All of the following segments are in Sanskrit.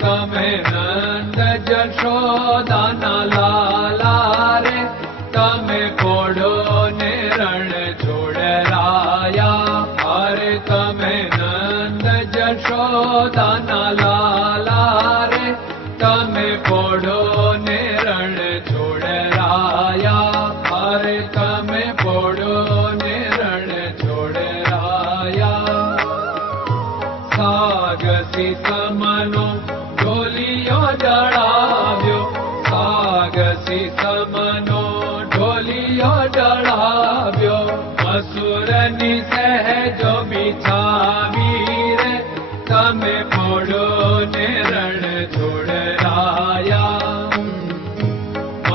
तमे नन्द ला रे तमे पोढो ने छोडराया अरे तमे नन्द जशो दाना रे तमे पोढो ने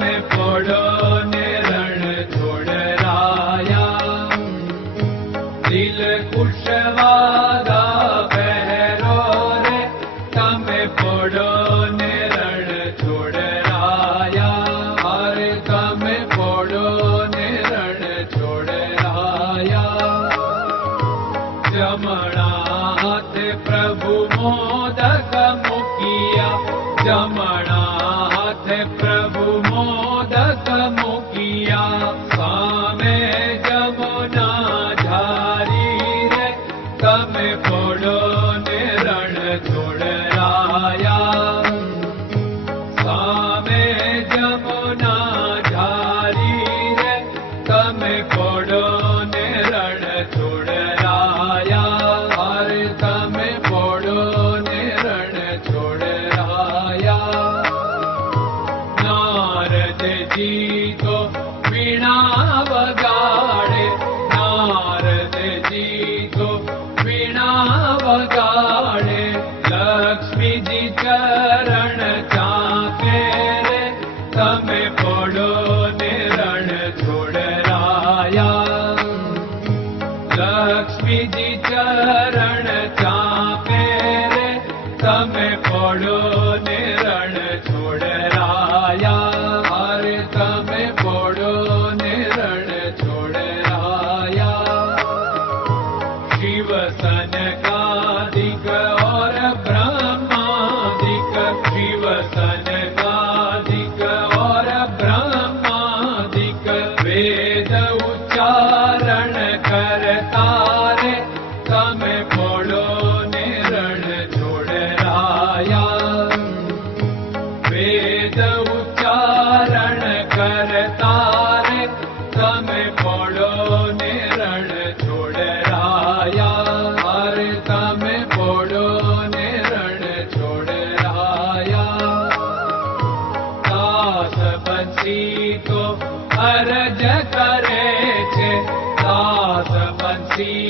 पडो नेर आयामे पडो नोडा आया हरे तमे पडो ने र आया जमणात् प्रभु मोदक मुखिया मुख्याम चरण चापे तमें पड़ो निरण छोड़ तमें पड़ो निरण छोड़ शिव सन का see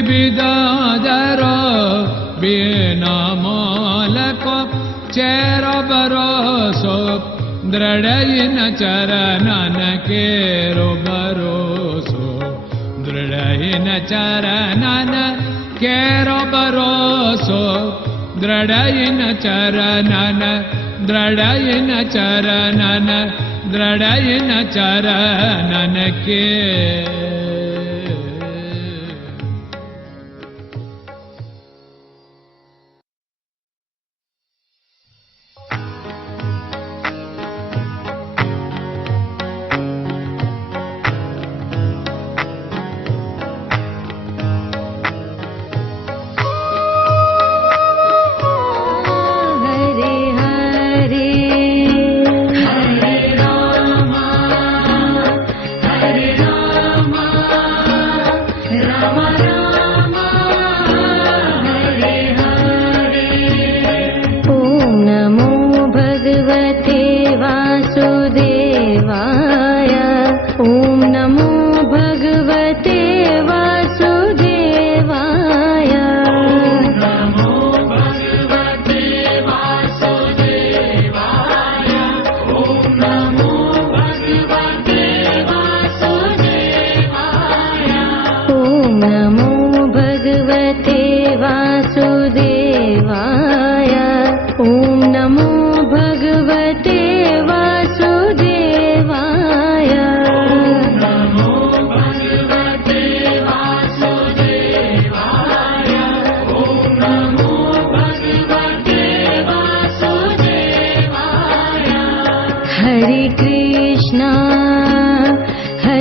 द्विविदादर बिना मालको चेर बरोसो दृढयिन चरणन केरो बरोसो दृढयिन चरणन केरो बरोसो दृढयिन चरणन दृढयिन चरणन दृढयिन चरणन